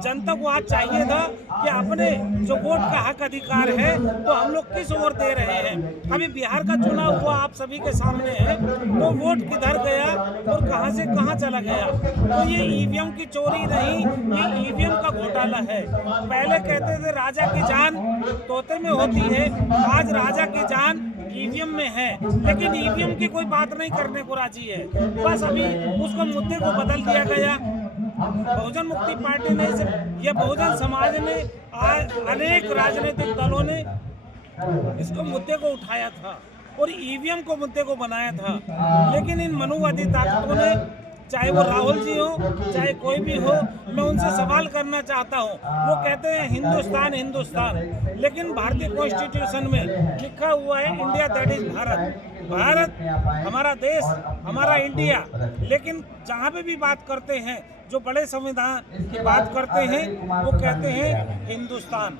जनता को आज चाहिए था कि अपने जो वोट का हक अधिकार है तो हम लोग किस ओर दे रहे हैं। अभी बिहार का चुनाव हुआ, आप सभी के सामने है, तो वोट किधर गया और कहां से कहां चला गया। तो ये ईवीएम की चोरी नहीं, ये ईवीएम का घोटाला है। पहले कहते थे राजा की जान तोते में होती है, आज राजा की जान ईवीएम में है, लेकिन ईवीएम की कोई बात नहीं करने को राजी है। बस अभी उसको मुद्दे को बदल दिया गया। बहुजन मुक्ति पार्टी ने या बहुजन समाज ने, आज अनेक राजनीतिक दलों ने इसको मुद्दे को उठाया था और ईवीएम को मुद्दे को बनाया था। लेकिन इन मनुवादी ताकतों ने, चाहे वो राहुल जी हो चाहे कोई भी हो, मैं उनसे सवाल करना चाहता हूँ। वो कहते हैं हिंदुस्तान हिंदुस्तान, लेकिन भारतीय कॉन्स्टिट्यूशन में लिखा हुआ है India that is Bharat. Bharat हमारा देश, हमारा इंडिया। लेकिन जहाँ पे भी बात करते हैं, जो बड़े संविधान की बात करते हैं, वो कहते हैं हिंदुस्तान।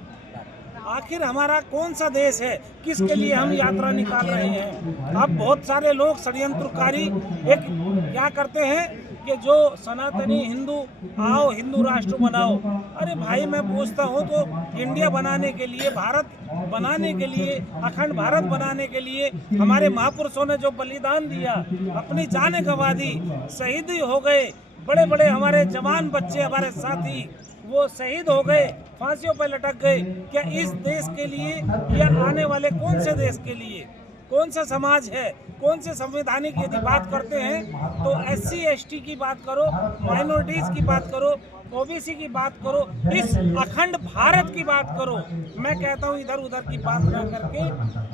आखिर हमारा कौन सा देश है, किसके लिए हम यात्रा निकाल रहे हैं। अब बहुत सारे लोग षड्यंत्रकारी एक क्या करते हैं कि जो सनातनी हिंदू, आओ हिंदू राष्ट्र बनाओ। अरे भाई, मैं पूछता हूँ तो इंडिया बनाने के लिए, भारत बनाने के लिए, अखंड भारत बनाने के लिए हमारे महापुरुषों ने जो बलिदान दिया, अपनी जान गंवा दी, शहीद हो गए, बड़े बड़े हमारे जवान बच्चे, हमारे साथी वो शहीद हो गए, फांसियों पर लटक गए। क्या इस देश के लिए या आने वाले कौन से देश के लिए, कौन सा समाज है, कौन से संवैधानिक यदि बात करते हैं तो SC ST की बात करो, माइनॉरिटीज की बात करो, OBC की बात करो, इस अखंड भारत की बात करो। मैं कहता हूँ इधर उधर की बात ना करके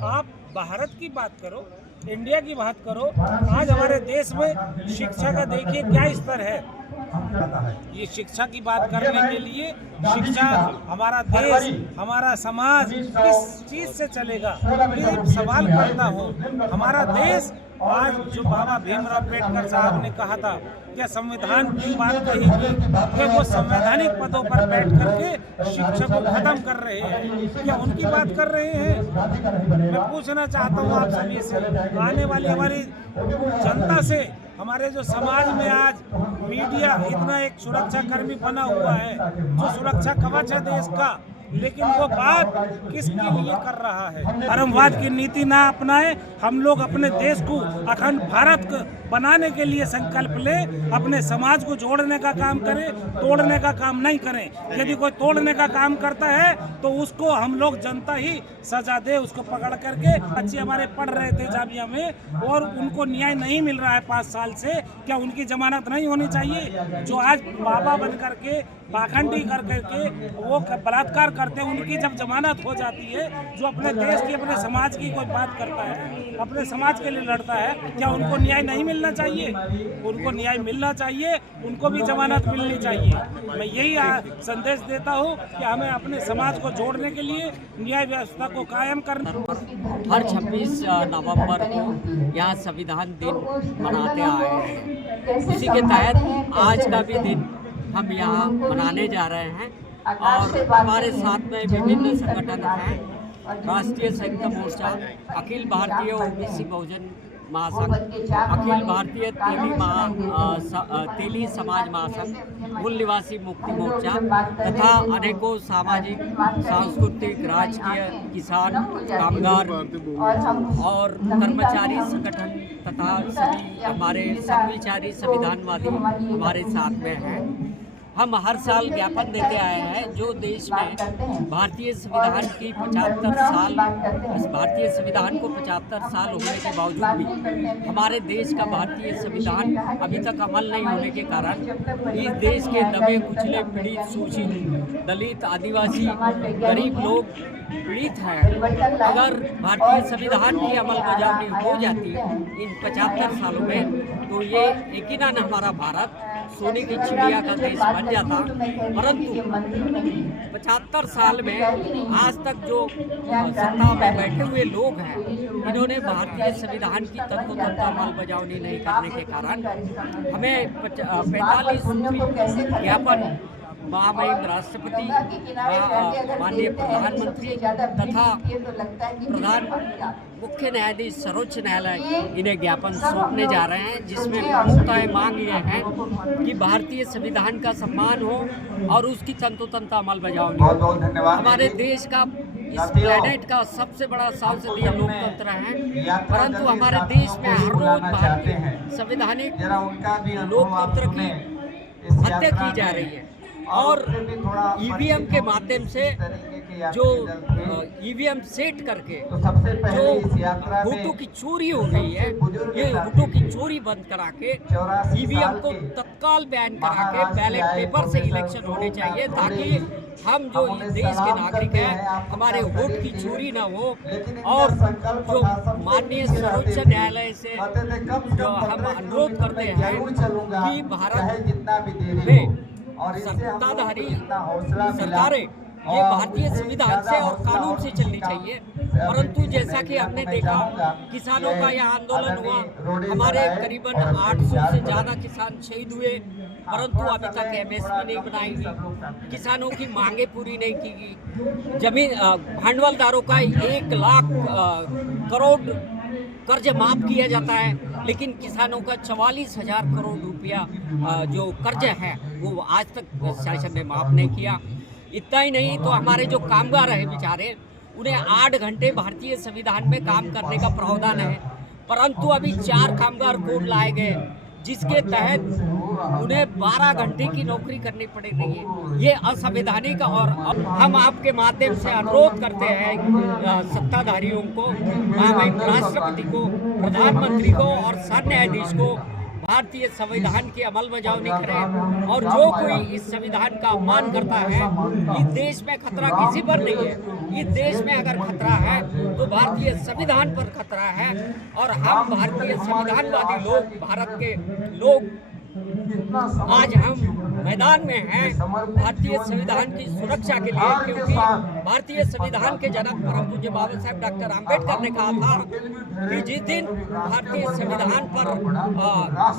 आप भारत की बात करो, इंडिया की बात करो। आज हमारे देश में शिक्षा का देखिए क्या स्तर है। ये शिक्षा की बात करने के लिए, शिक्षा हमारा देश, हमारा समाज किस चीज से चलेगा, मैं सवाल करता हूँ। हमारा देश आज जो बाबा भीमराव अम्बेडकर साहब ने कहा था, क्या संविधान की बात कही थी कि वो संवैधानिक पदों पर बैठ करके शिक्षा को खत्म कर रहे हैं, क्या उनकी बात कर रहे हैं। मैं पूछना चाहता हूँ आप सभी से, आने वाली हमारी जनता से, हमारे जो समाज में आज मीडिया इतना एक सुरक्षा कर्मी बना हुआ है, जो सुरक्षा कवच है देश का, लेकिन वो बात किसके लिए कर रहा है। धर्मवाद की नीति ना अपनाए, हम लोग अपने देश को अखंड भारत बनाने के लिए संकल्प ले, अपने समाज को जोड़ने का काम करें, तोड़ने का काम नहीं करें। यदि कोई तोड़ने का काम करता है तो उसको हम लोग जनता ही सजा दे, उसको पकड़ करके। बच्चे हमारे पढ़ रहे थे जामिया में और उनको न्याय नहीं मिल रहा है 5 साल से, क्या उनकी जमानत नहीं होनी चाहिए। जो आज बाबा बन करके, पाखंडी कर करके वो बलात्कार करते हैं, उनकी जब जमानत हो जाती है, जो अपने देश की, अपने समाज की कोई बात करता है, अपने समाज के लिए लड़ता है, क्या उनको न्याय नहीं मिलना चाहिए। उनको न्याय मिलना चाहिए, उनको भी जमानत मिलनी चाहिए। मैं यही संदेश देता हूँ कि हमें अपने समाज को जोड़ने के लिए न्याय व्यवस्था को कायम करना। हर 26 नवंबर को यहाँ संविधान दिन मनाते आए हैं। उसी के तहत आज का भी दिन हम यहाँ मनाने जा रहे हैं और हमारे साथ में विभिन्न संगठन हैं। राष्ट्रीय संयुक्त मोर्चा, अखिल भारतीय OBC बहुजन महासंघ, अखिल भारतीय तेली समाज महासंघ, मूल निवासी मुक्ति मोर्चा तथा अनेकों सामाजिक, सांस्कृतिक, राजकीय, किसान, कामगार और कर्मचारी संगठन तथा सभी हमारे समविचारी संविधानवादी हमारे साथ में हैं। हम हर साल ज्ञापन देते आए हैं, जो देश में भारतीय संविधान की 75 साल, भारतीय संविधान को 75 साल होने के बावजूद भी हमारे देश का भारतीय संविधान अभी तक अमल नहीं होने के कारण इस देश के दबे कुचले, पीड़ित, शोषित, दलित, आदिवासी, गरीब लोग पीड़ित हैं। अगर भारतीय संविधान की अमल बजावनी हो जाती इन 75 सालों में, तो ये यकीनन हमारा भारत सोने की चिड़िया का देश बन जाता। परंतु 75 साल में आज तक जो सत्ता में बैठे हुए लोग हैं, इन्होंने भारतीय संविधान की तत्वतः अमल बजावनी नहीं करने के कारण हमें 45 ज्ञापन महामहिम राष्ट्रपति, माननीय प्रधानमंत्री तथा मुख्य न्यायाधीश सर्वोच्च न्यायालय इन्हें ज्ञापन सौंपने जा रहे हैं, जिसमें प्रमुखतः मांग ये है कि भारतीय संविधान का सम्मान हो और उसकी तंतोतंत अमलबजावनी हो। हमारे देश का, इस प्लेनेट का सबसे बड़ा संसदीय लोकतंत्र है, परंतु हमारे देश में हर रोज भारतीय संवैधानिक लोकतंत्र की हत्या की जा रही है और ईवीएम के माध्यम से जो ईवीएम सेट करके जो वोटों की चोरी हो गई है, ये वोटों की चोरी बंद करा के ईवीएम को तत्काल बैन करा के बैलेट पेपर से इलेक्शन होने चाहिए, ताकि हम जो इस देश के नागरिक हैं हमारे वोट की चोरी ना हो। और जो माननीय सर्वोच्च न्यायालय से जो हम अनुरोध करते हैं कि भारत में सत्ताधारी सरकारें ये भारतीय संविधान से और कानून से चलनी चाहिए, परंतु जैसा कि हमने देखा किसानों का यहाँ आंदोलन हुआ, हमारे करीबन 800 से ज़्यादा किसान शहीद हुए, परंतु अभी तक एमएसपी नहीं बनाई गई, किसानों की मांगे पूरी नहीं की गई, जमीन भांडवलदारों का 1 लाख करोड़ कर्ज माफ किया जाता है, लेकिन किसानों का 44,000 करोड़ रुपया जो कर्ज है वो आज तक शासन ने माफ नहीं किया। इतना ही नहीं तो हमारे जो कामगार हैं बेचारे, उन्हें 8 घंटे भारतीय संविधान में काम करने का प्रावधान है, परंतु अभी 4 कामगार कोड लाए गए जिसके तहत उन्हें 12 घंटे की नौकरी करनी पड़ रही है। ये असंवैधानिक। और अब हम आपके माध्यम से अनुरोध करते हैं सत्ताधारियों को, महामहिम राष्ट्रपति को, प्रधानमंत्री को और सर न्यायाधीश को भारतीय संविधान की अमलबजावनी करें, और जो कोई इस संविधान का अपमान करता है, इस देश में खतरा किसी पर नहीं है, इस देश में अगर खतरा है तो भारतीय संविधान पर खतरा है। और हम भारतीय संविधानवादी लोग, भारत के लोग आज हम मैदान में हैं भारतीय संविधान की सुरक्षा के लिए, क्योंकि भारतीय संविधान के जनक परम पूज्य बाबा साहेब डॉक्टर आम्बेडकर ने कहा था कि जिस दिन भारतीय संविधान पर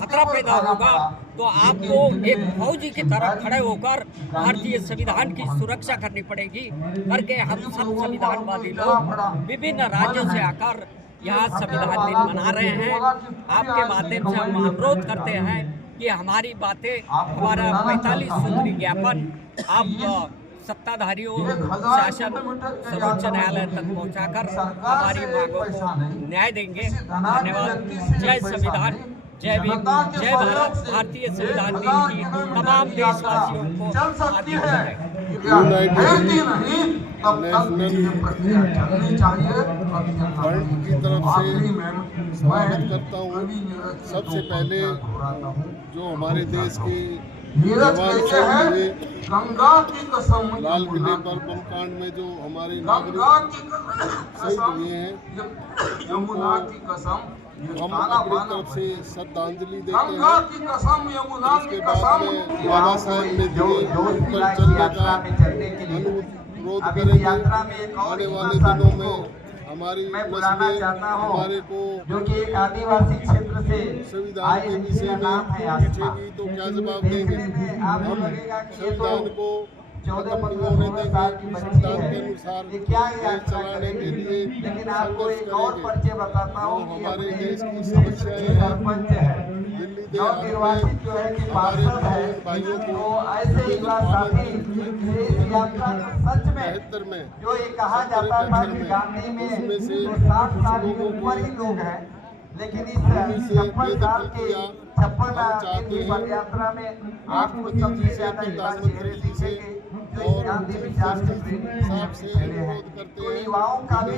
खतरा पैदा होगा तो आपको एक फौजी की तरह खड़े होकर भारतीय संविधान की सुरक्षा करनी पड़ेगी करके हम सब संविधानवादी लोग विभिन्न राज्यों से आकर यहाँ संविधान दिन मना रहे हैं। आपके माध्यम से हम अनुरोध करते हैं कि हमारी बातें, हमारा 45 सूत्री ज्ञापन आप सत्ताधारियों, शासन, सर्वोच्च न्यायालय तक पहुंचाकर हमारी मांगों को न्याय देंगे। धन्यवाद। जय संविधान, जय भीम, जय भारत। भारतीय संविधान दिन की तमाम देशवासियों को हार्दिक बधाई। फ्रंट की तरफ से स्वागत करता हूँ। सबसे पहले जो हमारे देश के जवान शहीद हुए, लाल किले पर बम कांड में जो हमारे नागरिक शहीद हुए हैं, हम अपनी तरफ से श्रद्धांजलि देते हैं। इसके बाद में बाबा साहेब ने दिए पर चलने का अनुरोध करेंगे। आने वाले दिनों में हमारी नस्लें हमारे को जो कि एक आदिवासी क्षेत्र से संविधान के विषय में पूछेगी तो क्या जवाब देंगे। हम संविधान को खत्म नहीं होने देंगे। संविधान के अनुसार चलाने के लिए लेकिन आपको एक और परिचय बताता हूँ कि हमारे देश की समस्याएं सरपंच है, दिल्ली निर्वाचित जो है कि पार्षद है, तो ऐसे ही साथी इस यात्रा सच में जो ये कहा जाता था कि गांधी में 60 साल के ऊपर ही लोग हैं, लेकिन इस 56 साल के 56 दिन की पद यात्रा में आपको सबसे ज्यादा युवा चेहरे दिखेंगे जो इस गांधी विचार से प्रेरित हैं। तो युवाओं का भी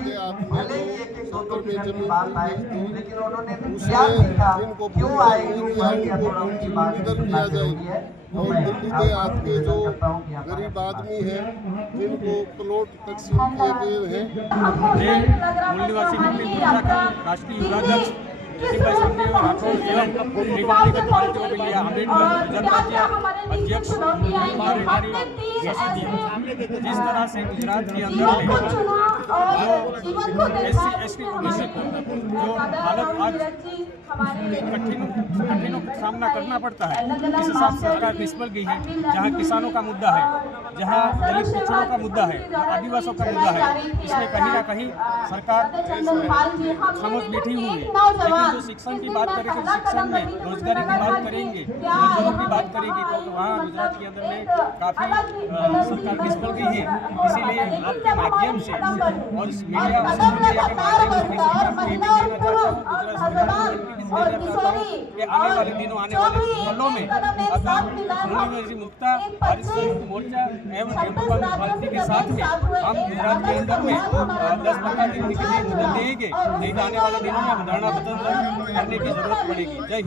भले ही 1-2 मिनट की बात आए, लेकिन उन्होंने क्या सीखा, क्यों आएगी थोड़ा उनकी बात सुनना जरूरी है। और दिल्ली के आपके जो गरीब आदमी हैं जिनको प्लॉट तकसीम किए गए हैं। मूल निवासी मुक्ति मोर्चा का राष्ट्रीय युवाध्यक्ष जयदीपभाई संघवी राठौड़ एवं Republican party of India Ambedkar Gujarat राज्य अध्यक्ष हमारे जिस तरह से गुजरात के अंदर SC/ST ओबीसी को जो हालत आज कठिनों का सामना करना पड़ता है, इस हिसाब से सरकार निष्फल गई है। जहाँ किसानों का मुद्दा है, जहाँ दलित पिछड़ों का मुद्दा है, आदिवासियों का मुद्दा है, इसमें कहीं ना कहीं सरकार खामोश बैठी हुई है। लेकिन जो शिक्षण की बात करेंगे, शिक्षण में रोजगारी की बात करेंगे, मजदूरों की बात करेंगे, तो वहाँ गुजरात के अंदर में काफ़ी सरकार निष्फल गई है। इसीलिए आपके माध्यम से और मीडिया के माध्यम से सरकार को ये भी कहना चाहता हूँ, गुजरात सरकार को कि आने वाले दिनों, आने वाले सालों में अगर यूनिवर्सिटी मुक्ता भारत संयुक्त मोर्चा एवं जनता पार्टी के साथ में हम गुजरात के अंदर में 10-15 दिन के लिए मुद्दत देंगे, नहीं तो आने वाले दिनों में हम धरना प्रदर्शन करने की जरूरत पड़ेगी। जय हिंद।